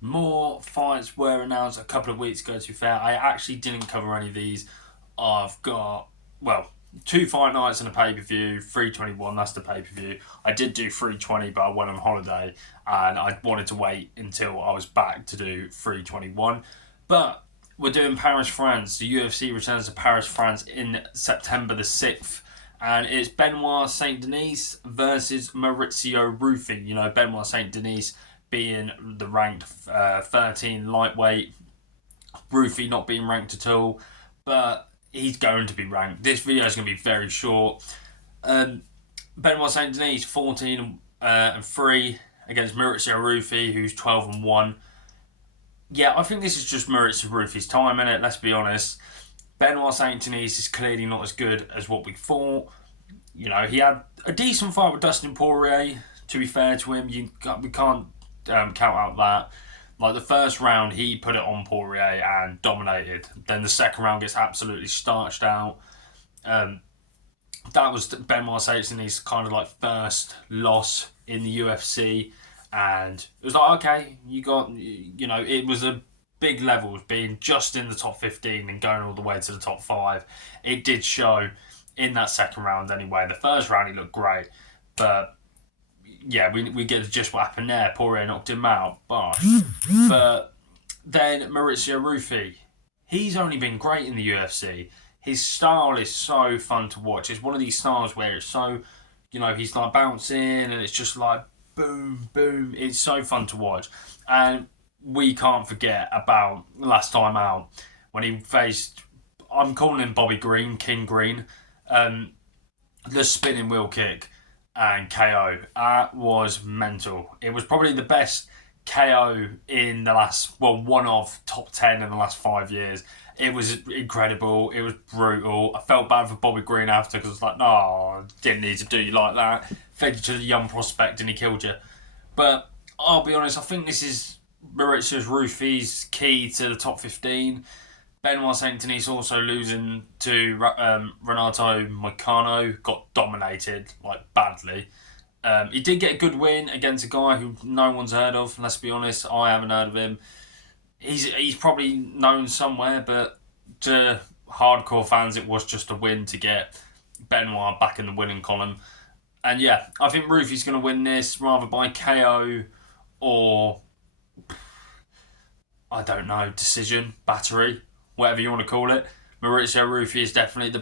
More fights were announced a couple of weeks ago, to be fair. I actually didn't cover any of these. I've got, well, two fight nights and a pay per view, 321, that's the pay per view. I did do 320, but I went on holiday and I wanted to wait until I was back to do 321. But we're doing Paris, France. The UFC returns to Paris, France in September the 6th. And it's Benoit Saint Denis versus Maurizio Ruffy. You know, Benoit Saint Denis being the ranked 13 lightweight, Ruffy not being ranked at all, but he's going to be ranked. This video is going to be very short. Benoit Saint Denis 14 and 3 against Maurizio Ruffy, who's 12 and 1. Yeah, I think this is just Maurizio Ruffy's time, innit? Let's be honest. Benoit Saint Denis is clearly not as good as what we thought. You know, he had a decent fight with Dustin Poirier. To be fair to him, we can't count out that. Like the first round, he put it on Poirier and dominated. Then the second round gets absolutely starched out. That was Benoit Saint Denis' kind of like first loss in the UFC, and it was like, okay, it was a big level, being just in the top 15 and going all the way to the top 5. It did show in that second round anyway. The first round he looked great, but yeah, we get just what happened there. Poirier knocked him out, but then Maurizio Ruffy, he's only been great in the UFC. His style is so fun to watch. It's one of these styles where it's so, he's like bouncing and it's just like boom, boom. It's so fun to watch. And we can't forget about last time out when he faced, I'm calling him Bobby Green, King Green, the spinning wheel kick and KO. That was mental. It was probably the best KO in the one of top 10 in the last 5 years. It was incredible. It was brutal. I felt bad for Bobby Green after because I was like, no, didn't need to do you like that. Fed you to the young prospect and he killed you. But I'll be honest, I think this is Maurizio Ruffy's key to the top 15. Benoit Saint Denis also losing to Renato Moicano, got dominated like badly. He did get a good win against a guy who no one's heard of. Let's be honest, I haven't heard of him. He's probably known somewhere, but to hardcore fans, it was just a win to get Benoit back in the winning column. And yeah, I think Ruffy's going to win this rather by KO or, I don't know, decision, battery, whatever you want to call it. Maurizio Ruffy is definitely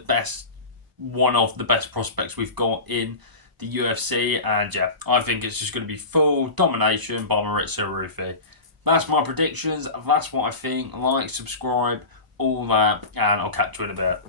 one of the best prospects we've got in the UFC. And yeah, I think it's just going to be full domination by Maurizio Ruffy. That's my predictions. That's what I think. Like, subscribe, all that, and I'll catch you in a bit.